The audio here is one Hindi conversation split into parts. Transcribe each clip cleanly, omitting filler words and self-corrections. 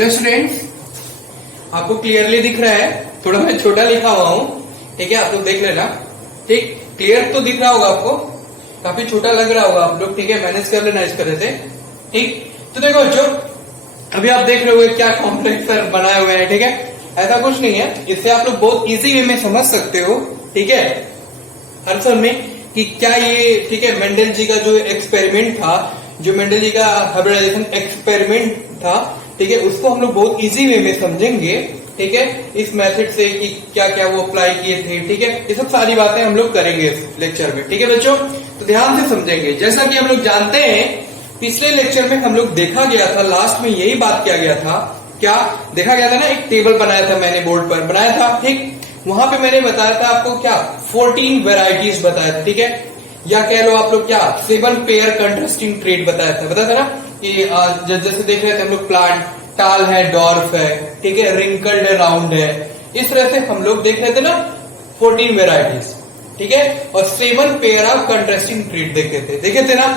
हेलो स्टूडेंट्स, आपको क्लियरली दिख रहा है? थोड़ा मैं छोटा लिखा हुआ हूँ, ठीक है, आप लोग देख लेना। ठीक, क्लियर तो दिख रहा होगा आपको, काफी छोटा लग रहा होगा आप लोग, ठीक है, मैनेज कर लेना इस तरह से। ठीक, तो देखो बच्चों, अभी आप देख रहे हो क्या कॉम्प्लेक्स बनाए हुए हैं, ठीक है, ऐसा कुछ नहीं है, इससे आप लोग बहुत इजी वे में समझ सकते हो, ठीक है, आंसर में कि क्या ये, ठीक है, मेंडल जी का जो एक्सपेरिमेंट था, जो मेंडल जी का हाइब्रिडाइजेशन एक्सपेरिमेंट था, ठीक है, उसको हम लोग बहुत इजी वे में समझेंगे, ठीक है, इस मेथड से कि क्या क्या वो अप्लाई किए थे, ठीक है, ये सब सारी बातें हम लोग करेंगे इस लेक्चर में, ठीक है बच्चों, तो ध्यान से समझेंगे। जैसा कि हम लोग जानते हैं, पिछले लेक्चर में हम लोग देखा गया था, लास्ट में यही बात किया गया था, क्या देखा गया था ना, एक टेबल बनाया था मैंने, बोर्ड पर बनाया था, ठीक, वहां पे मैंने बताया था आपको क्या 14 वेराइटीज बताया था, ठीक है, या कह लो आप लोग क्या 7 पेयर कंट्रास्टिंग ट्रेड बताया था ना, कि जैसे देख रहे थे हम लोग, प्लांट टाल है, डॉर्फ है, ठीक है, रिंकल्ड है, राउंड है, इस तरह से हम लोग देख रहे थे ना 14 वेराइटीज, ठीक है, और 7 पेयर ऑफ कंट्रास्टिंग ट्रेड देखे थे ना,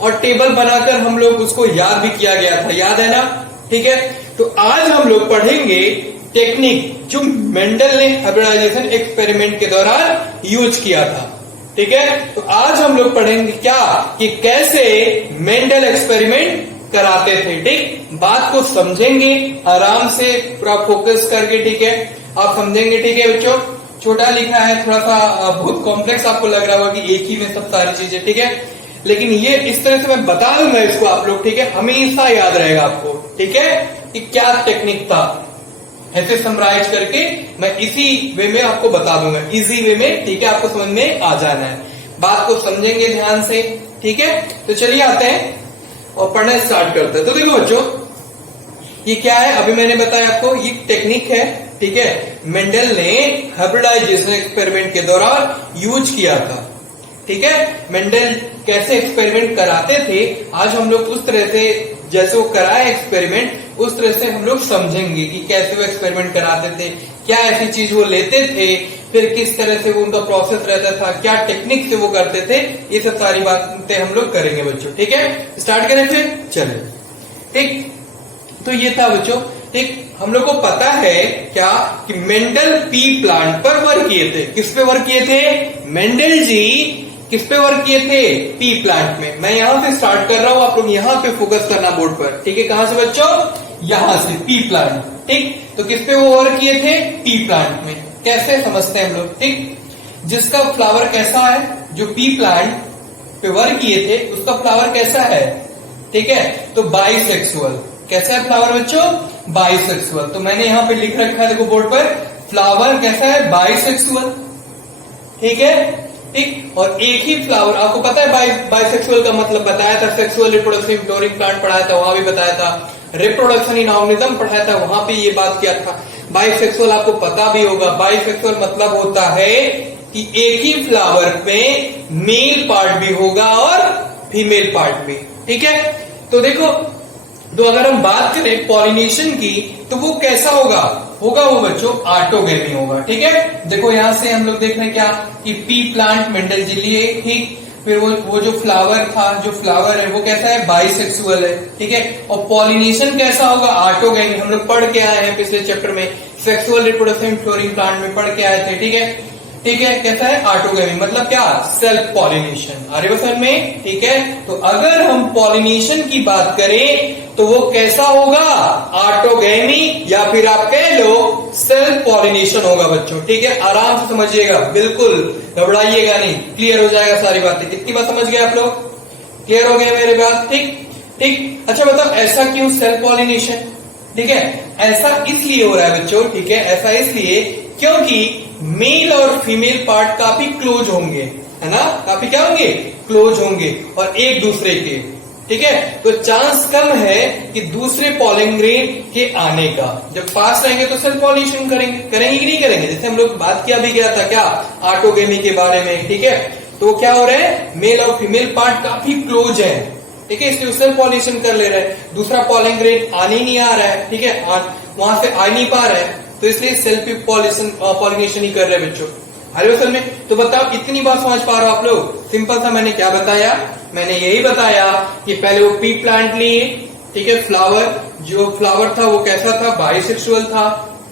और टेबल बनाकर हम लोग उसको याद भी किया गया था, याद है ना, ठीक है। तो आज हम लोग पढ़ेंगे टेक्निक जो मेंडल ने हाइब्रिडाइजेशन एक्सपेरिमेंट के दौरान यूज किया था, ठीक है। तो आज हम लोग पढ़ेंगे क्या कि कैसे मेंडल एक्सपेरिमेंट कराते थे, ठीक, बात को समझेंगे आराम से, पूरा फोकस करके, ठीक है, आप समझेंगे, ठीक है बच्चों। छोटा लिखा है, थोड़ा सा बहुत कॉम्प्लेक्स आपको लग रहा होगा कि एक ही में सब सारी चीजें, ठीक है, लेकिन ये इस तरह से मैं बता दूंगा इसको आप लोग, ठीक है, हमेशा याद रहेगा आपको, ठीक है, कि क्या टेक्निक था, ऐसे समराइज करके मैं इसी वे में आपको बता दूंगा, इजी वे में, ठीक है, आपको समझ में आ जाना है, बात को समझेंगे ध्यान से, ठीक है। तो चलिए आते हैं और पढ़ना स्टार्ट करते हैं। तो देखो बच्चों, ये क्या है, अभी मैंने बताया आपको, ये टेक्निक है, ठीक है, मेंडल ने हाइब्रिडाइजेशन एक्सपेरिमेंट के दौरान यूज किया था, ठीक है। मेंडल कैसे एक्सपेरिमेंट कराते थे, आज हम लोग उस तरह से, जैसे वो कराए एक्सपेरिमेंट, उस तरह से हम लोग समझेंगे कि कैसे वो एक्सपेरिमेंट कराते थे, क्या ऐसी चीज वो लेते थे, फिर किस तरह से वो उनका प्रोसेस रहता था, क्या टेक्निक से वो करते थे, ये सब सारी बातें हम लोग करेंगे बच्चों, ठीक है। स्टार्ट करें फिर, चलो, ठीक। तो ये था बच्चों, ठीक, हम लोग को पता है क्या कि मेंडल पी प्लांट पर वर्क किए थे, किस पे वर्क किए थे, मेंडल जी किस पे वर्क किए थे, पी प्लांट में। मैं यहां से स्टार्ट कर रहा हूं, आप लोग यहां पे फोकस करना बोर्ड पर, ठीक है, कहां से बच्चों, यहां से, पी प्लांट, ठीक। तो किस पे वो वर्क किए थे, पी प्लांट में। कैसे समझते हैं हम लोग, ठीक, जिसका फ्लावर कैसा है, जो पी प्लांट पे वर्क किए थे उसका फ्लावर कैसा है, ठीक है, तो बाइसेक्सुअल, कैसा है फ्लावर बच्चों, बाइसेक्सुअल। तो मैंने यहां पे लिख रखा है, देखो बोर्ड पर, फ्लावर कैसा है, बाइसेक्सुअल, ठीक है, ठीक। और एक ही फ्लावर, आपको पता है बाइसेक्सुअल का मतलब बताया था, सेक्सुअल रिप्रोडक्शन फ्लोरिंग प्लांट पढ़ाया था, वहां भी बताया था, रिप्रोडक्शन इन ऑर्गेनिज्म पढ़ाया था, वहां पे ये बात किया था। बाइसेक्सुअल आपको पता भी होगा, बाइसेक्सुअल मतलब होता है कि एक ही फ्लावर में मेल पार्ट भी होगा और फीमेल पार्ट भी, ठीक है। तो देखो, तो अगर हम बात करें पॉलिनेशन की, तो वो कैसा होगा वो बच्चों ऑटोगेमी होगा, ठीक है। देखो यहां से हम लोग देख रहे हैं क्या कि पी प्लांट मेंडल जी लिए, ठीक, फिर वो जो फ्लावर था, जो फ्लावर है वो कैसा है, बाइसेक्सुअल है, ठीक है। और पॉलिनेशन कैसा होगा, ऑटोगेमी, हम लोग पढ़ के आए हैं पिछले चैप्टर में, सेक्सुअल रिप्रोडक्शन फ्लोरिंग प्लांट में पढ़ के आए थे, ठीक है, ठीक है। कैसा है, ऑटोगेमी, मतलब क्या, सेल्फ पॉलिनेशन, आ रहे हो समझ में, ठीक है। तो अगर हम पॉलिनेशन की बात करें तो वो कैसा होगा, ऑटोगेमी, या फिर आप कह लो सेल्फ पॉलिनेशन होगा बच्चों, ठीक है। आराम से समझिएगा, बिल्कुल घबराइएगा नहीं, क्लियर हो जाएगा सारी बातें। कितनी बात समझ गए आप लोग, क्लियर हो गए मेरे बात, ठीक, ठीक। अच्छा बताओ, ऐसा क्यों सेल्फ पॉलिनेशन, ठीक है, ऐसा इसलिए हो रहा है बच्चों, ठीक है, ऐसा इसलिए क्योंकि मेल और फीमेल पार्ट काफी क्लोज होंगे, है ना, काफी क्या होंगे, क्लोज होंगे, और एक दूसरे के, ठीक है। तो चांस कम है कि दूसरे पॉलिन ग्रेन के आने का, जब पास रहेंगे तो सेल्फ पॉलिनेशन करेंगे कि नहीं करेंगे, जैसे हम लोग बात किया भी गया था क्या, ऑटोगेमी के बारे में, ठीक है। तो क्या हो रहा है, मेल और फीमेल पार्ट काफी क्लोज है, ठीक है, इसलिए सेल्फ पॉलिनेशन कर ले रहे हैं, दूसरा पॉलिन ग्रेन आने नहीं आ रहा है, ठीक है, वहां से आ नहीं पा रहा है, तो इसलिए सेल्फ पॉलिनेशन ही कर रहे हैं बच्चों, अरे असल में। तो बताओ, इतनी बात समझ पा रहे हो आप लोग, सिंपल सा मैंने क्या बताया, मैंने यही बताया कि पहले वो पी प्लांट लिए, ठीक है। जो फ्लावर था वो कैसा था, बाइसेक्सुअल था,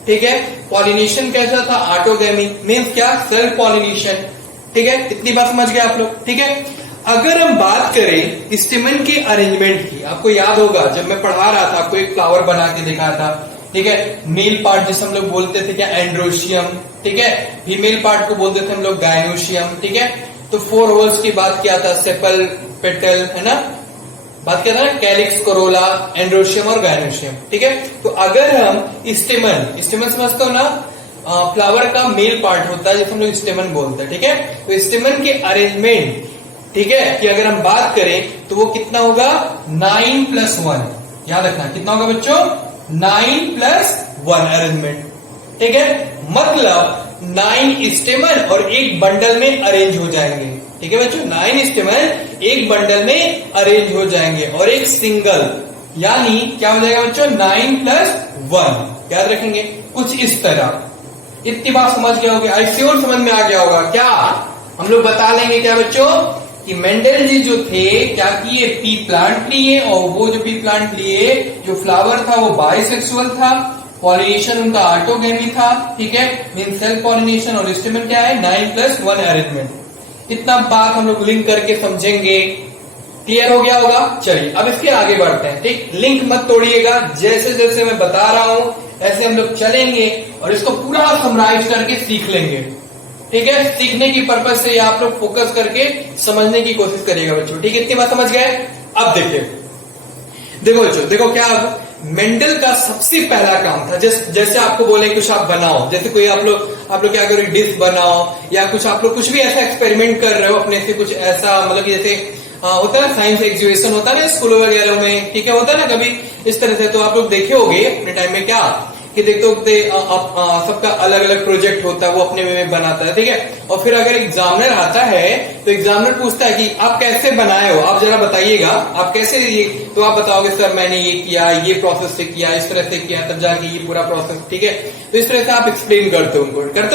ठीक है। पॉलिनेशन कैसा था, ऑटोगैमी, मीन्स क्या, सेल्फ पॉलिनेशन, ठीक है। इतनी बात समझ गए आप लोग, ठीक है। अगर हम बात करें स्टेमन के अरेंजमेंट की, आपको याद होगा जब मैं पढ़ा रहा था आपको एक फ्लावर बना के दिखाया था, ठीक है। मेल पार्ट जिसे हम लोग बोलते थे क्या, एंड्रोशियम, ठीक है। फीमेल पार्ट को बोलते थे हम लोग गायनोशियम, ठीक है। तो 4 होल्स की बात किया था, सेपल, पेटल, है ना, बात किया था ना, कैलिक्स, कोरोला, एंड्रोशियम और गायनोशियम, ठीक है। तो अगर हम स्टेमन समझते हो ना, फ्लावर का मेल पार्ट होता है जिसे हम लोग स्टेमन बोलते हैं, ठीक है। तो स्टेमन के अरेंजमेंट, ठीक है, कि अगर हम बात करें तो वो कितना होगा, 9+1, याद रखना कितना होगा बच्चों, 9+1 अरेंजमेंट, ठीक है। मतलब 9 स्टेमन और एक बंडल में अरेंज हो जाएंगे, ठीक है बच्चों। 9 स्टेमन एक बंडल में अरेंज हो जाएंगे और एक सिंगल, यानी क्या हो जाएगा बच्चों, 9+1, याद रखेंगे कुछ इस तरह। इतनी बात समझ गया होगा, आई श्योर समझ में आ गया होगा। क्या हम लोग बता लेंगे क्या बच्चों, कि मेंडल जी जो थे क्या किए, पी प्लांट लिए, और वो जो पी प्लांट लिए, जो फ्लावर था वो बाइसेक्सुअल था, पॉलिनेशन उनका ऑटोगैमी था, ठीक है, मीन सेल्फ पॉलिनेशन, और स्टेमन क्या है, 9+1 अरेंजमेंट। इतना बात हम लोग लिंक करके समझेंगे, क्लियर हो गया होगा। चलिए अब इसके आगे बढ़ते हैं, ठीक। लिंक मत तोड़िएगा, जैसे जैसे मैं बता रहा हूं ऐसे हम लोग चलेंगे और इसको पूरा समराइज करके सीख लेंगे, ठीक है। सीखने की पर्पज से आप लोग फोकस करके समझने की कोशिश करिएगा बच्चों, ठीक है। इतनी बात समझ गए। अब देखो बच्चों, देखो क्या मेंडल का सबसे पहला काम था, जैसे आपको बोले कुछ आप बनाओ, जैसे कोई आप लोग क्या करो, डिश बनाओ, या कुछ आप लोग कुछ भी ऐसा एक्सपेरिमेंट कर रहे हो अपने से, कुछ ऐसा मतलब जैसे होता है ना साइंस एग्जीबिशन होता है ना स्कूलों वगैरह में, ठीक है, होता है ना कभी इस तरह से। तो आप लोग देखे होंगे अपने टाइम में क्या, कि देखते सबका अलग अलग प्रोजेक्ट होता है, वो अपने में बनाता है, ठीक है। और फिर अगर एग्जामिनर आता है तो एग्जामिनर पूछता है कि आप कैसे बनाए हो, आप जरा बताइएगा आप कैसे, ये तो आप बताओगे सर मैंने ये किया, ये प्रोसेस से किया, इस तरह से किया, तब जाके ये पूरा प्रोसेस, ठीक है। तो इस तरह से आप एक्सप्लेन करते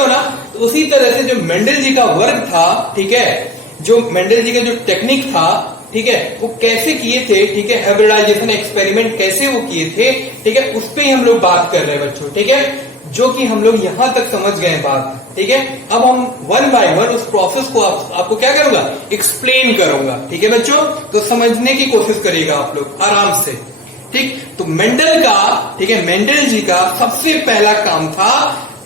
हो ना। तो उसी तरह से जो मेंडल जी का वर्क था, ठीक है, जो मेंडल जी का जो टेक्निक था, ठीक है, वो कैसे किए थे, ठीक है, हाइब्रिडाइजेशन एक्सपेरिमेंट कैसे वो किए थे, ठीक है, उस पे ही हम लोग बात कर रहे हैं बच्चों, ठीक है, जो कि हम लोग यहां तक समझ गए बात, ठीक है। अब हम 1 बाय 1 उस प्रोसेस को आपको क्या करूंगा, एक्सप्लेन करूंगा, ठीक है बच्चों। तो समझने की कोशिश करिएगा आप लोग आराम से, ठीक। तो मेंडल का, ठीक है, मेंडल जी का सबसे पहला काम था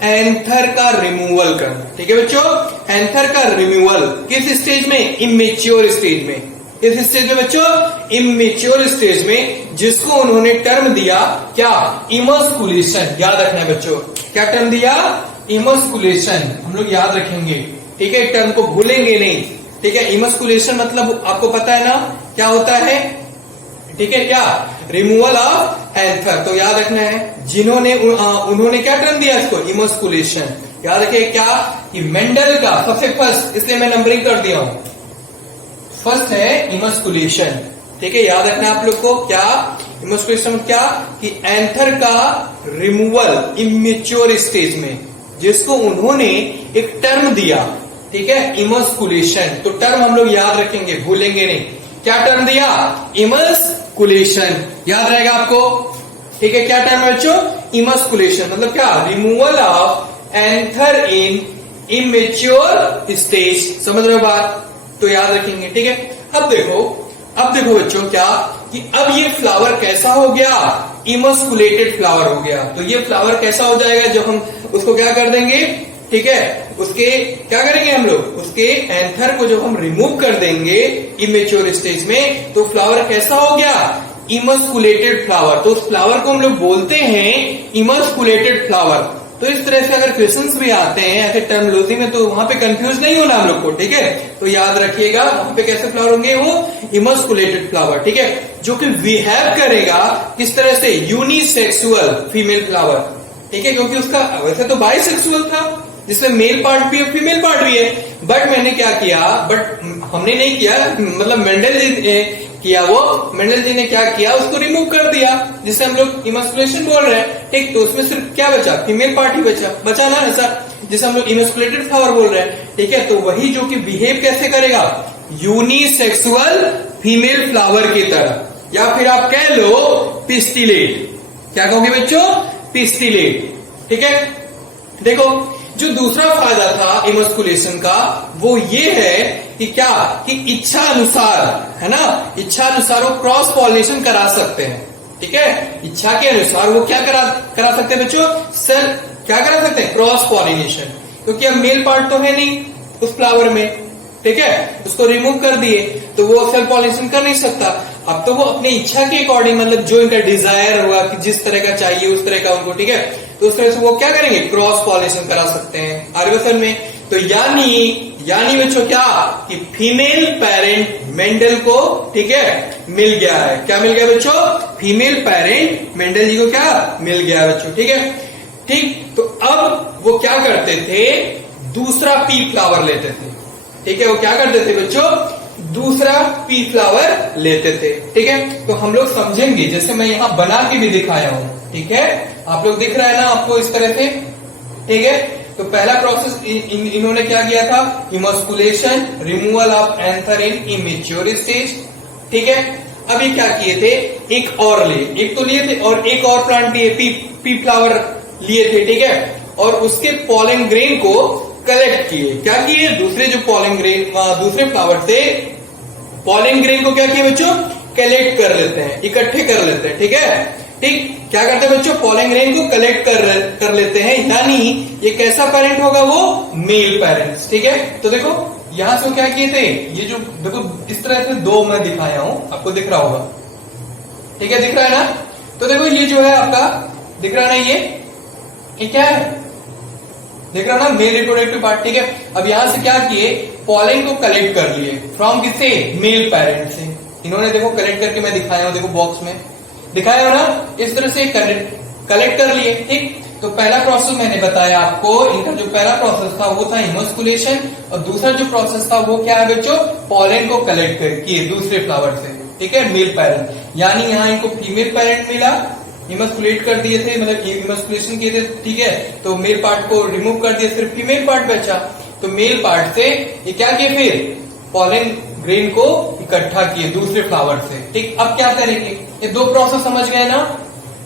एंथर का रिमूवल करना, ठीक है बच्चों। एंथर का रिमूवल किस स्टेज में, इमेच्योर स्टेज में, इस स्टेज में बच्चों, इमेच्योर स्टेज में, जिसको उन्होंने टर्म दिया क्या, इमस्कुलेशन, याद रखना है बच्चों। क्या टर्म दिया, इमस्कुलेशन, हम लोग याद रखेंगे, ठीक है, टर्म को भूलेंगे नहीं, ठीक है। इमस्कुलेशन मतलब आपको पता है ना क्या होता है, ठीक है, क्या, रिमूवल ऑफ एंथर, तो याद रखना है। उन्होंने क्या टर्म दिया इसको, इमस्कुलेशन, याद रखिए। क्या, कि मेंडल का सबसे फर्स्ट, इसलिए मैं नंबरिंग कर दिया हूं, फर्स्ट है इमस्कुलेशन, ठीक है, याद रखना आप लोग को। क्या इमस्कुलेशन, क्या कि एंथर का रिमूवल इमेच्योर स्टेज में, जिसको उन्होंने एक टर्म दिया, ठीक है, इमस्कुलेशन। तो टर्म हम लोग याद रखेंगे, भूलेंगे नहीं। क्या टर्म दिया, इमस्कुलेशन, याद रहेगा आपको, ठीक है। क्या टर्म है बच्चों, इमस्कुलेशन, मतलब क्या, removal of anther in immature stage, समझ रहे हो बात, तो याद रखेंगे, ठीक है। अब देखो बच्चों, क्या कि अब ये फ्लावर कैसा हो गया, इमस्कुलेटेड फ्लावर हो गया। तो ये फ्लावर कैसा हो जाएगा जब हम उसको क्या कर देंगे, ठीक है, उसके क्या करेंगे हम लोग, उसके एंथर को जब हम रिमूव कर देंगे इमेच्योर स्टेज में, तो फ्लावर कैसा हो गया, इमस्कुलेटेड फ्लावर। तो उस फ्लावर को हम लोग बोलते हैं इमस्कुलेटेड फ्लावर। तो इस तरह से अगर क्वेश्चंस भी आते हैं ऐसे टर्मिनोलॉजी में, तो वहां पे कंफ्यूज नहीं होना हम लोग को, ठीक है। तो याद रखिएगा वहां पे कैसे फ्लावर होंगे, वो इमस्कुलेटेड फ्लावर, ठीक है, जो कि बिहेव करेगा किस तरह से, यूनिसेक्सुअल फीमेल फ्लावर, ठीक है, क्योंकि उसका वैसे तो बाइसेक्सुअल था, जिसमें मेल पार्ट भी है फीमेल पार्ट भी है, बट मैंने क्या किया, बट हमने नहीं किया, मतलब मेंडल जी ने किया, वो मेंडल जी ने क्या किया, उसको रिमूव कर दिया, जिसे हम लोग इमस्कुलेशन बोल रहे हैं, ठीक। तो उसमें सिर्फ क्या बचा, फीमेल पार्ट ही बचा ना ऐसा, जिसे हम लोग इमस्कुलेटेड फ्लावर बोल रहे हैं, ठीक है। तो वही जो कि बिहेव कैसे करेगा, यूनिसेक्सुअल फीमेल फ्लावर की तरह, या फिर आप कह लो पिस्टिलेट। क्या कहोगे बच्चों? पिस्टिलेट। ठीक है, देखो जो दूसरा फायदा था इमस्कुलेशन का वो ये है कि क्या कि इच्छा अनुसार, है ना, इच्छा अनुसार वो क्रॉस पॉलिनेशन करा सकते हैं। ठीक है, इच्छा के अनुसार वो क्या करा सकते हैं बच्चों? सेल क्या करा सकते हैं? Cross pollination. क्योंकि अब मेल पार्ट तो है नहीं उस फ्लावर में, ठीक है, उसको रिमूव कर दिए तो वो सेल्फ पॉलिनेशन कर नहीं सकता। अब तो वो अपनी इच्छा के अकॉर्डिंग, मतलब जो इनका डिजायर हुआ कि जिस तरह का चाहिए उस तरह का उनको, ठीक है, तो उस तरह से वो क्या करेंगे? क्रॉस पॉलिनेशन करा सकते हैं आर्यभट्ट में। तो यानी बच्चों क्या कि फीमेल पेरेंट मेंडल को, ठीक है, मिल गया है। क्या मिल गया बच्चों? फीमेल पेरेंट मेंडल जी को क्या मिल गया है बच्चों। ठीक है, ठीक, तो अब वो क्या करते थे? दूसरा पी फ्लावर लेते थे। ठीक है, वो क्या करते थे बच्चों? दूसरा पी फ्लावर लेते थे। ठीक है, तो हम लोग समझेंगे, जैसे मैं यहां बना के भी दिखाया हूं। ठीक है, आप लोग दिख रहा है ना आपको इस तरह से। ठीक है, तो पहला प्रोसेस इन्होंने क्या किया था? इमस्कुलेशन, removal of anther in immature stage. ठीक है, अभी क्या किए थे? एक और लिए, एक तो लिए थे और एक और प्लांट लिए, पी फ्लावर लिए थे। ठीक है, और उसके पॉलन ग्रेन को कलेक्ट किए। क्या किए? दूसरे जो पॉलन ग्रेन, दूसरे फ्लावर से पॉलन ग्रेन को क्या किए बच्चों? कलेक्ट कर लेते हैं, इकट्ठे कर लेते हैं। ठीक है, ठीक, क्या करते हैं बच्चों? पॉलन ग्रेन को कलेक्ट कर लेते हैं। यानी ये कैसा पेरेंट होगा? वो मेल पेरेंट्स। ठीक है, तो देखो यहां से क्या किए थे? ये जो देखो इस तरह से दो मैं दिखाया हूं, आपको दिख रहा होगा। ठीक है, दिख रहा है ना? तो देखो ये जो है आपका दिख रहा है ना, ये क्या है? देख रहा ना, मेल रिप्रोडक्टिव पार्ट। ठीक है, अब यहां से क्या किए? पॉलन को कलेक्ट कर लिए फ्रॉम किससे? मेल पेरेंट से। इन्होंने देखो कलेक्ट करके मैं दिखाया हूं, देखो बॉक्स में दिखाया हो ना, इस तरह से कलेक्ट कर लिए। ठीक, तो पहला प्रोसेस मैंने बताया आपको, इनका जो पहला प्रोसेस था वो था इमस्कुलेशन, और दूसरा जो प्रोसेस था वो क्या है बच्चों? पॉलन को कलेक्ट किए दूसरे फ्लावर से। ठीक है, मेल पेरेंट, यानी यहाँ इनको फीमेल पेरेंट मिला, इमस्कुलेट कर दिए थे, मतलब इमस्कुलेशन किए थे। ठीक है, तो मेल पार्ट को रिमूव कर दिया, सिर्फ फीमेल पार्ट बचा। तो मेल पार्ट से ये क्या किए? फिर पॉलन ग्रेन को इकट्ठा किए दूसरे फ्लावर से। ठीक, अब क्या करेंगे? ये दो प्रोसेस समझ गए ना?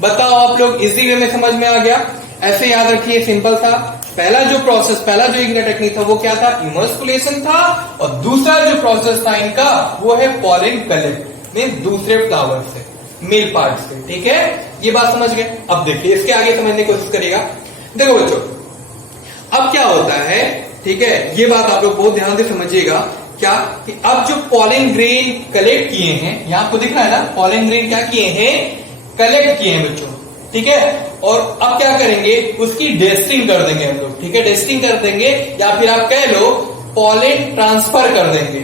बताओ आप लोग, इजी वे में समझ में आ गया? ऐसे याद रखिए, सिंपल था। पहला जो प्रोसेस, पहला जो इनका टेक्निक था वो क्या था? इमस्कुलेशन था, और दूसरा जो प्रोसेस था इनका वो है पॉलन कलेक्ट में दूसरे फ्लावर से, मेल पार्ट से। ठीक है, ये बात समझ गए? अब देखिए इसके आगे समझने की कोशिश करिएगा। देखो बच्चों, अब क्या होता है? ठीक है, ये बात आप लोग बहुत ध्यान से समझिएगा। क्या कि अब जो पॉलन ग्रेन कलेक्ट किए हैं, यहां आपको दिख रहा है ना, पॉलन ग्रेन क्या किए हैं? कलेक्ट किए हैं बच्चों। ठीक है, और अब क्या करेंगे? उसकी डेस्टिंग कर देंगे हम लोग। ठीक है, डेस्टिंग कर देंगे, या फिर आप कह लो पॉलन ट्रांसफर कर देंगे।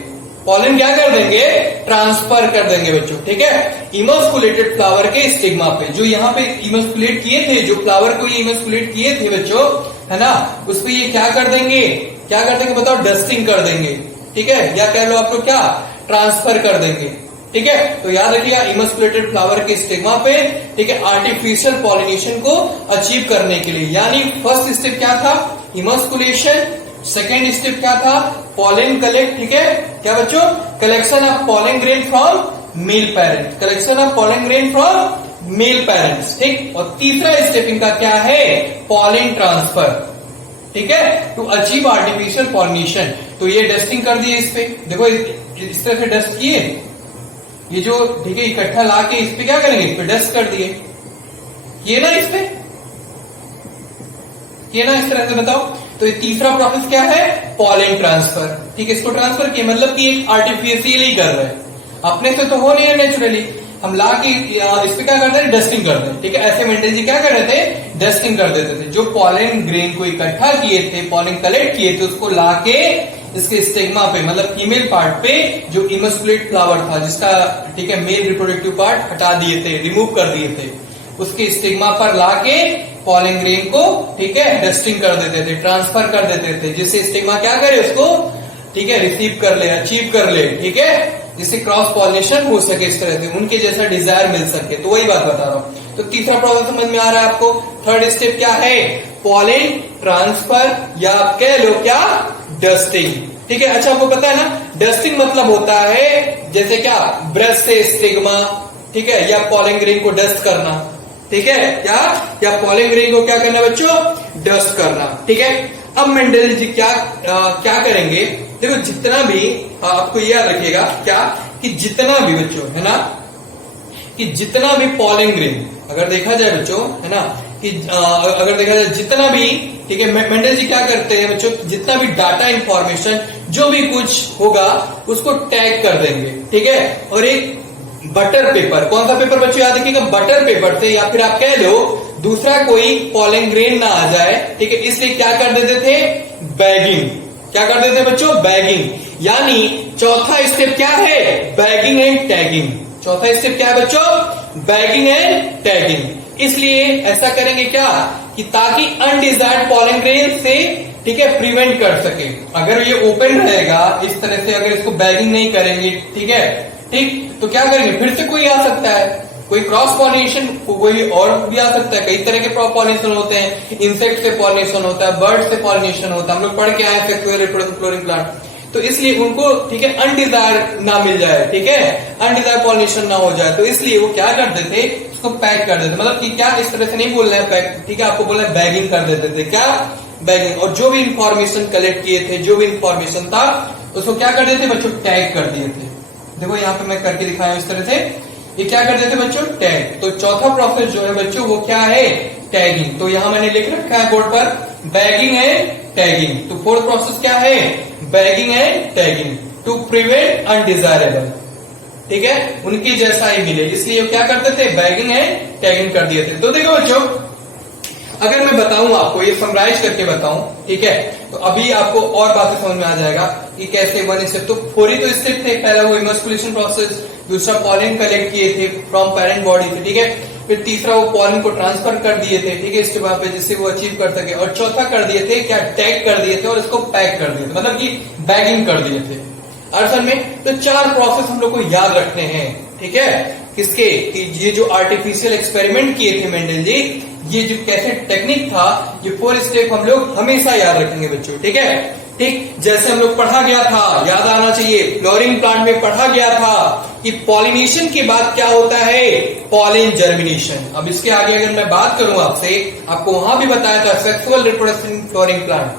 पॉलन क्या कर देंगे? ट्रांसफर कर देंगे बच्चों। ठीक है, इमस्कुलेटेड फ्लावर के स्टिग्मा पे, जो यहाँ पे इमस्कुलेट किए थे, जो फ्लावर को ये इमस्कुलेट किए थे बच्चों, है ना, उस पे ये क्या कर देंगे? क्या कर देंगे बताओ? डस्टिंग कर देंगे। ठीक है, या कह लो आप लोग क्या? ट्रांसफर कर देंगे। ठीक है, तो याद रखिएगा इमस्कुलेटेड फ्लावर के स्टिग्मा पे, ठीक है, आर्टिफिशियल पॉलिनेशन को अचीव करने के लिए। यानी फर्स्ट स्टेप क्या था? इमस्कुलेशन। सेकेंड स्टेप क्या था? Pollen collect. ठीक है, क्या बच्चों? Collection of pollen grain from male parent, collection of pollen grain from male parents. ठीक, और तीसरा स्टेप इनका क्या है? Pollen transfer. ठीक है, टू अचीव आर्टिफिशियल पॉलिनेशन। तो ये डस्टिंग कर दिए इस पे, देखो इस तरह से डस्ट किए, ये जो, ठीक है, इकट्ठा ला के इस पे क्या करेंगे? इस पे डस्ट कर दिए, किए ना, इस पे किए ना, इस तरह से। बताओ, तो ये तीसरा प्रोसेस क्या है? Pollen transfer. ठीक है, इसको ट्रांसफर किए, मतलब कि एक आर्टिफिशियली कर रहे हैं, अपने से तो हो नहीं है नेचुरली, हम ला के इस पे क्या करते हैं? डस्टिंग करते हैं। ठीक है, ऐसे मेंडल जी क्या कर रहे थे? डस्टिंग कर देते थे। जो पॉलन ग्रेन को इकट्ठा किए थे, पॉलन कलेक्ट किए थे, उसको लाके इसके स्टिग्मा पे, मतलब फीमेल पार्ट पे, जो इमस्कुलेट फ्लावर था जिसका, ठीक है, मेल रिप्रोडक्टिव पार्ट हटा दिए थे, रिमूव कर दिए थे, उसके स्टिग्मा पर लाके पॉलन ग्रेन को, ठीक है, डस्टिंग कर देते थे, ट्रांसफर कर देते थे, जिससे स्टिग्मा क्या करे? उसको, ठीक है, रिसीव कर ले, अचीव कर ले। ठीक है, जिससे क्रॉस पॉलिनेशन हो सके, इस तरह से उनके जैसा डिजायर मिल सके। तो वही बात बता रहा हूं। तो तीसरा प्रोसेस समझ में आ रहा है आपको? थर्ड स्टेप क्या है? पॉलन ट्रांसफर, या आप कह लो क्या? डस्टिंग। ठीक है, अच्छा आपको पता है ना, डस्टिंग मतलब होता है जैसे क्या? ब्रश से स्टिग्मा, ठीक है, या पॉलन ग्रेन को डस्ट करना, ठीक है, या पॉलन ग्रेन को क्या करना बच्चों, डस्ट करना, ठीक है। अब मेंडल जी क्या करेंगे, देखो जितना भी आपको याद रखिएगा क्या, कि जितना भी बच्चों है ना, कि जितना भी पॉलन ग्रेन अगर देखा जाए बच्चों, है ना, कि अगर देखा जाए जितना भी, ठीक है, मेंडल जी क्या करते हैं बच्चों, जितना भी डाटा इंफॉर्मेशन जो भी कुछ होगा उसको टैग कर देंगे, ठीक है। और एक बटर पेपर, कौन सा पेपर बच्चों याद रखिएगा, बटर पेपर से, या फिर आप कह लो दूसरा कोई पॉलन ग्रेन ना आ जाए, ठीक है, इसलिए क्या कर देते थे, बैगिंग, क्या कर देते बच्चों, बैगिंग। यानी चौथा स्टेप क्या है, बैगिंग एंड टैगिंग। चौथा स्टेप क्या है बच्चों, बैगिंग एंड टैगिंग। इसलिए ऐसा करेंगे क्या, कि ताकि अनडिजायर्ड पॉलन ग्रेन से, ठीक है, प्रिवेंट कर सके। अगर ये ओपन रहेगा इस तरह से, अगर इसको बैगिंग नहीं करेंगे, ठीक है, ठीक, तो क्या करेंगे, फिर से कोई आ सकता है, कोई क्रॉस पॉलिनेशन, कोई और भी आ सकता है। कई तरह के पॉलिनेशन होते हैं, इंसेक्ट से पॉलिनेशन होता है, बर्ड से पॉलिनेशन होता है, हम लोग पढ़ के आए सेक्सुअल रिप्रोडक्टिव फ्लोरिंग प्लांट। तो इसलिए उनको, ठीक है, अनडिजायर ना मिल जाए, ठीक है, अनडिजायर पॉलिनेशन ना हो जाए, तो इसलिए वो क्या करते थे, उसको पैक कर देते, मतलब कि क्या, इस तरह से नहीं बोलना है पैक, ठीक है, आपको बोलना है बैगिंग कर देते थे, क्या, बैगिंग। और जो भी इंफॉर्मेशन कलेक्ट किए थे, जो भी इंफॉर्मेशन था, उसको क्या कर देते बच्चों, टैग कर दिए थे। देखो यहाँ पे मैं करके दिखाया इस तरह से, ये क्या कर देते बच्चों, टैग। तो चौथा प्रोसेस जो है बच्चों वो क्या है, टैगिंग। तो यहां मैंने लिख रखा है बोर्ड पर, बैगिंग एंड टैगिंग। तो फोर्थ प्रोसेस क्या है, bagging and tagging to prevent undesirable, ठीक है, उनकी जैसा ही मिले, इसलिए क्या करते थे, बैगिंग एंड टैगिंग कर दिए थे। तो देखो बच्चों, अगर मैं बताऊं आपको, ये समराइज करके बताऊं, ठीक है, तो अभी आपको और बातें समझ में आ जाएगा कि कैसे वन स्टेप। तो 4 ही तो स्टेप थे, पहला वो इमस्कुलेशन प्रोसेस, दूसरा पॉलन कलेक्ट किए थे फ्रॉम पेरेंट बॉडी से, ठीक है, फिर तीसरा वो पॉलन को ट्रांसफर कर दिए थे, ठीक है, इसके बाद पे जिससे वो अचीव कर सके, और चौथा कर दिए थे क्या, टैग कर दिए थे और इसको पैक कर दिए थे, मतलब कि बैगिंग कर दिए थे असल में। तो 4 प्रोसेस हम लोग को याद रखने हैं, ठीक है, किसके, कि ये जो आर्टिफिशियल एक्सपेरिमेंट किए थे मेंडल जी, ये जो कैसे टेक्निक था, ये 4 स्टेप हम लोग हमेशा याद रखेंगे बच्चों, ठीक है, ठीक। जैसे हम लोग पढ़ा गया था, याद आना चाहिए, फ्लोरिंग प्लांट में पढ़ा गया था कि पॉलिनेशन के बाद क्या होता है, पॉलन जर्मिनेशन। अब इसके आगे अगर मैं बात करूं आपसे, आपको वहां भी बताया था सेक्सुअल रिप्रोडक्शन फ्लोरिंग प्लांट,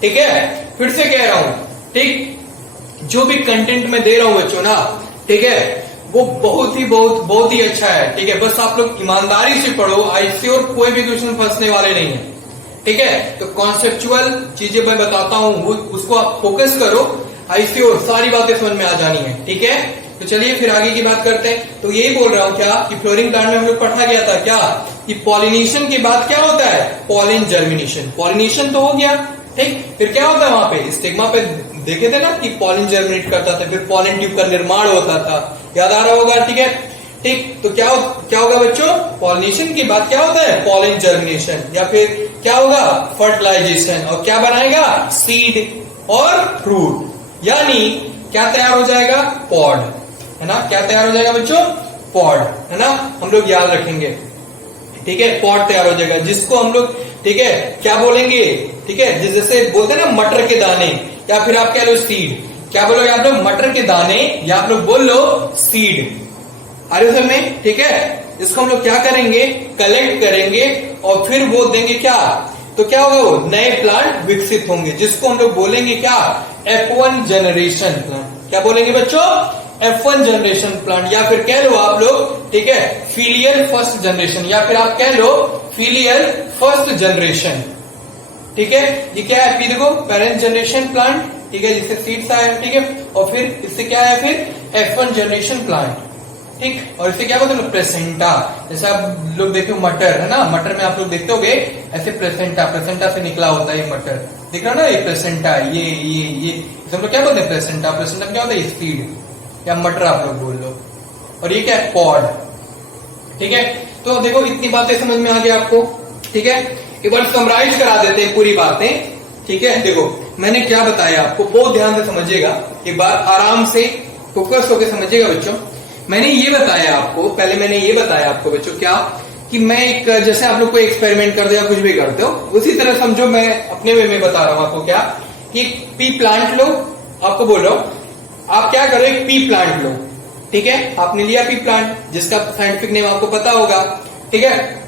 ठीक है, फिर से कह रहा हूं, ठीक, जो भी कंटेंट मैं दे रहा हूं बच्चों ना, ठीक है, वो बहुत ही अच्छा है, ठीक है, बस आप लोग ईमानदारी से पढ़ो, आई श्योर कोई भी क्वेश्चन फंसने वाले नहीं है, ठीक है। तो कॉन्सेप्चुअल चीजें मैं बताता हूं, उसको आप फोकस करो, आई श्योर सारी बातें समझ में आ जानी है, ठीक है। तो चलिए फिर आगे की बात करते हैं। तो यही बोल रहा हूं क्या, कि फ्लोरिंग प्लांट में हम लोग पढ़ा गया था क्या, कि पॉलिनेशन के बाद क्या होता है, पॉलन जर्मिनेशन। पॉलिनेशन तो हो गया, ठीक, फिर क्या होता है वहां पे, स्टिग्मा पे देखे थे ना कि पॉलन जर्मिनेट करता था, फिर पॉलन ट्यूब का निर्माण होता था, याद आ रहा होगा, ठीक है, ठीक। तो क्या होगा बच्चों, पॉलिनेशन के बाद क्या होता है, पॉलन जर्मिनेशन, या फिर क्या होगा, फर्टिलाइजेशन, और क्या बनाएगा, सीड और फ्रूट, यानी क्या तैयार हो जाएगा, पॉड, है ना, क्या तैयार हो जाएगा बच्चों, पॉड, है ना, हम लोग याद रखेंगे, ठीक है, पॉड तैयार हो जाएगा, जिसको हम लोग, ठीक है, क्या बोलेंगे, ठीक है, जैसे बोलते हैं ना मटर के दाने, या फिर आप कह लो सीड, क्या बोलोगे आप लोग, मटर के दाने, या आप लोग बोल लो सीड, अरे सर में, ठीक है। इसको हम लोग क्या करेंगे, कलेक्ट करेंगे और फिर वो देंगे क्या, तो क्या होगा, वो नए प्लांट विकसित होंगे, जिसको हम लोग बोलेंगे क्या, F1 जनरेशन प्लांट। क्या बोलेंगे बच्चों, F1 जनरेशन प्लांट, या फिर कह लो आप लोग, ठीक है, फिलियल फर्स्ट जनरेशन, या फिर आप कह लो फिलियल फर्स्ट जनरेशन, ठीक है। ये क्या है, देखो पेरेंट जनरेशन प्लांट, ठीक है, जिससे सीड्स आए, ठीक है, और फिर इससे क्या है, फिर F1 जनरेशन प्लांट, ठीक। और इससे क्या बोलते हैं, प्लेसेंटा, जैसे आप लोग देखो मटर, है ना, मटर में आप लोग देखते होगे ऐसे प्लेसेंटा से निकला होता है ये मटर, दिख रहा ना, ये प्लेसेंटा, ये हम लोग क्या बोलते हैं, प्लेसेंटा क्या होता है, सीड या मटर आप लोग बोल लो, और ये क्या है, पॉड, ठीक है। तो देखो इतनी बातें समझ में आ गई आपको, ठीक है। एक बार समराइज करा देते हैं पूरी बातें, ठीक है। देखो मैंने क्या बताया आपको, बहुत ध्यान से समझिएगा, एक बार आराम से फोकस होकर समझिएगा बच्चों। मैंने ये बताया आपको, पहले मैंने ये बताया आपको बच्चों क्या, कि मैं एक, जैसे आप लोग कोई एक्सपेरिमेंट करते हो या कुछ भी करते हो, उसी तरह समझो मैं अपने वे में बता रहा हूं आपको क्या, कि पी प्लांट लो, आपको बोल रहा हूं आप क्या करो, एक पी प्लांट लो, ठीक है, आपने लिया पी प्लांट जिसका साइंटिफिक नेम आपको पता होगा, ठीक है।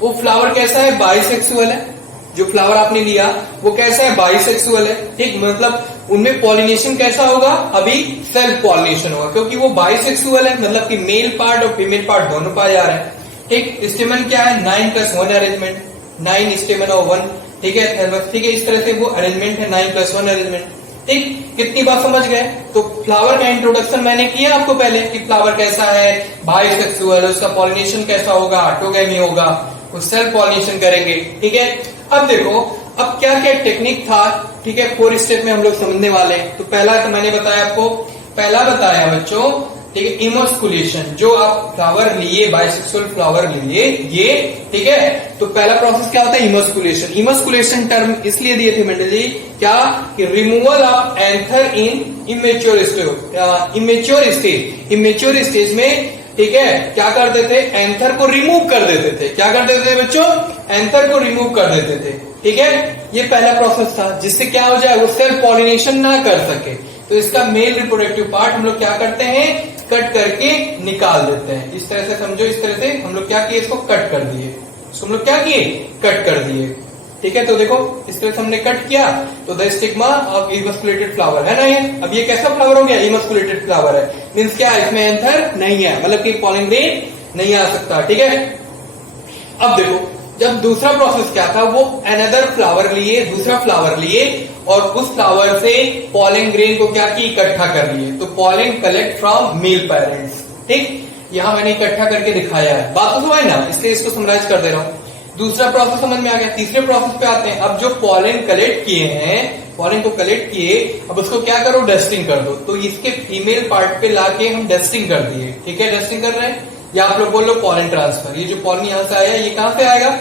वो फ्लावर कैसा है, बाइसेक्सुअल है। जो फ्लावर आपने लिया वो कैसा है, बाइसेक्सुअल है, ठीक। मतलब उनमें पॉलिनेशन कैसा होगा, अभी सेल्फ पॉलिनेशन होगा, क्योंकि वो बाइसेक्सुअल है, मतलब कि मेल पार्ट और फीमेल पार्ट दोनों पाए जा रहे हैं, ठीक। स्टेमन क्या है, 9+1 अरेंजमेंट, 9 स्टेमन और 1, ठीक है, ठीक है। इस तरह से वो अरेंजमेंट है, 9+1 अरेंजमेंट, ठीक। कितनी बात समझ गए। तो फ्लावर का इंट्रोडक्शन मैंने किया आपको पहले कि फ्लावर कैसा है, बाइसेक्सुअल, उसका पॉलिनेशन कैसा होगा, ऑटोगैमी होगा, वो सेल्फ पॉलिनेशन करेंगे, ठीक है। अब देखो अब क्या क्या टेक्निक था, ठीक है, 4 स्टेप में हम लोग समझने वाले हैं। तो पहला तो मैंने बताया आपको, पहला बताया बच्चों, ठीक है, इमस्कुलेशन। जो आप फ्लावर लिए, बाइसेक्सुअल फ्लावर लिए ये, ठीक है, तो पहला प्रोसेस क्या होता है, इमस्कुलेशन। इमस्कुलेशन टर्म इसलिए दिए थे मंडल जी, क्या कि removal of anther in immature stage, immature stage में, ठीक है, क्या कर देते, एंथर को रिमूव कर देते थे। क्या कर देते थे बच्चों, एंथर को रिमूव कर देते थे, ठीक है। ये पहला प्रोसेस था, जिससे क्या हो जाए, वो सेल्फ पॉलिनेशन ना कर सके। तो इसका मेल रिप्रोडक्टिव पार्ट हम लोग क्या करते हैं, कट करके निकाल देते हैं। इस तरह से समझो, इस तरह से हम लोग क्या किए, इसको कट कर दिए, इसको हम लोग क्या किए, कट कर दिए, ठीक है। तो देखो इस तरह से हमने कट किया, तो द स्टिग्मा ऑफ इमस्कुलेटेड फ्लावर है ना ये। अब ये कैसा फ्लावर हो गया, इमस्कुलेटेड फ्लावर है, मीन्स क्या, इसमें एंथर नहीं है, मतलब कि पॉलन ग्रेन नहीं आ सकता, ठीक है। अब देखो जब दूसरा प्रोसेस क्या था, वो अनदर फ्लावर लिए, दूसरा फ्लावर लिए, और उस फ्लावर से पॉलन ग्रेन को क्या की, इकट्ठा कर लिए। तो pollen collect from male parents, ठीक। यहां मैंने इकट्ठा करके दिखाया है, बात तो समझ ना, इसलिए इसको समराइज कर दे रहा हूं। दूसरा प्रोसेस समझ में आ गया। तीसरे प्रोसेस पे आते हैं। अब जो पॉलन कलेक्ट किए हैं, पॉलन को कलेक्ट किए, अब उसको क्या करो, डस्टिंग कर दो। तो इसके फीमेल पार्ट पे लाके हम डस्टिंग कर दिए, ठीक है, डस्टिंग कर रहे हैं, या आप लोग बोल लो पॉलन ट्रांसफर। ये जो पॉलन यहां से आया, ये कहां से आएगा,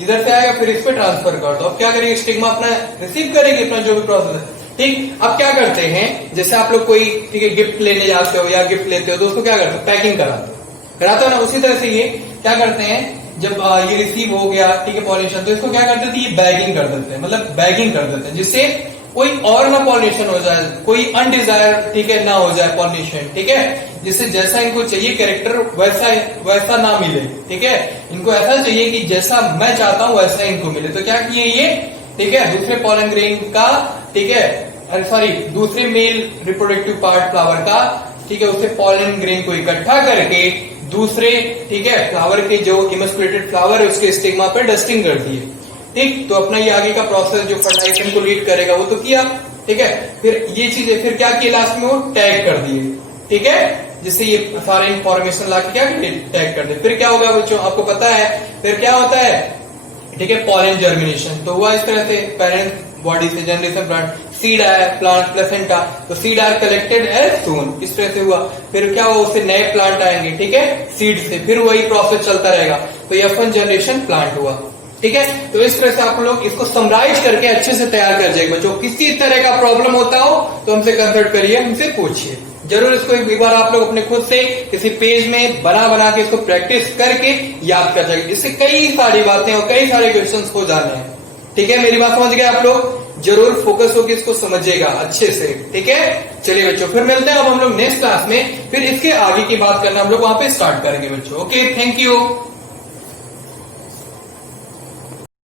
इधर से आएगा, फिर इस पे ट्रांसफर कर दो। अब क्या करेंगे, स्टिग्मा अपना रिसीव करेंगे, अपना जो भी प्रोसेस है, ठीक। अब क्या करते हैं, जैसे आप लोग कोई, ठीक है, गिफ्ट लेने जाते हो या गिफ्ट लेते हो, तो उसको क्या करते हो, पैकिंग कराते हो ना। उसी तरह से ये क्या करते हैं, जब ये रिसीव हो गया, ठीक है, पॉलिनेशन, तो इसको क्या करते थे, ये बैगिंग कर देते हैं, मतलब बैगिंग कर देते हैं, जिससे कोई और ना पॉलिनेशन हो जाए, कोई अनडिजायर, ठीक है, ना हो जाए पॉलिनेशन, ठीक है, जिससे जैसा इनको चाहिए कैरेक्टर वैसा ना मिले, ठीक है। इनको ऐसा चाहिए कि जैसा मैं चाहता हूं वैसा इनको मिले। तो क्या किए ये, ठीक है, दूसरे पॉलन ग्रेन का, ठीक है, सॉरी, दूसरे मेल रिप्रोडक्टिव पार्ट फ्लावर का, ठीक है, उससे पॉलन ग्रेन को इकट्ठा करके दूसरे, ठीक है, फ्लावर के जो इमस्कुलेटेड फ्लावर है उसके स्टिग्मा पे डस्टिंग कर दिए, ठीक। तो अपना ये आगे का प्रोसेस जो फर्टिलाइजेशन को लीड करेगा वो तो किया, ठीक है। फिर ये चीजें फिर क्या किया, लास्ट में वो टैग कर दिए, ठीक है, जिससे ये सारे इंफॉर्मेशन ला के क्या टैग कर दे। फिर क्या होगा बच्चों, आपको पता है फिर क्या होता है, ठीक है, पॉलन जर्मिनेशन। तो हुआ इस तरह से, पेरेंट बॉडी से जनरेशन प्लांट, सीड आया, प्लांट प्लेसेंटा, तो seed are collected as soon, इस तरह से हुआ। फिर क्या हुआ, उससे नए प्लांट आएंगे, ठीक है, सीड से, फिर वही प्रोसेस चलता रहेगा। तो F1 जनरेशन प्लांट हुआ, ठीक है। तो इस तरह से आप लोग इसको समराइज करके अच्छे से तैयार कर जाएंगे बच्चों। किसी तरह का प्रॉब्लम होता हो तो हमसे कंसल्ट करिए, हमसे पूछिए जरूर। इसको एक बार आप लोग अपने खुद से किसी पेज में बना के इसको प्रैक्टिस करके याद कर जाएंगे। इससे कई सारी बातें और कई सारे क्वेश्चंस हो जाने हैं, ठीक है। मेरी बात समझ गए आप लोग, जरूर फोकस होकर इसको समझिएगा अच्छे से, ठीक है। चलिए बच्चों, फिर मिलते हैं अब हम लोग नेक्स्ट क्लास में, फिर इसके आगे की बात करना हम लोग वहां पे स्टार्ट करेंगे बच्चों। Okay, thank you.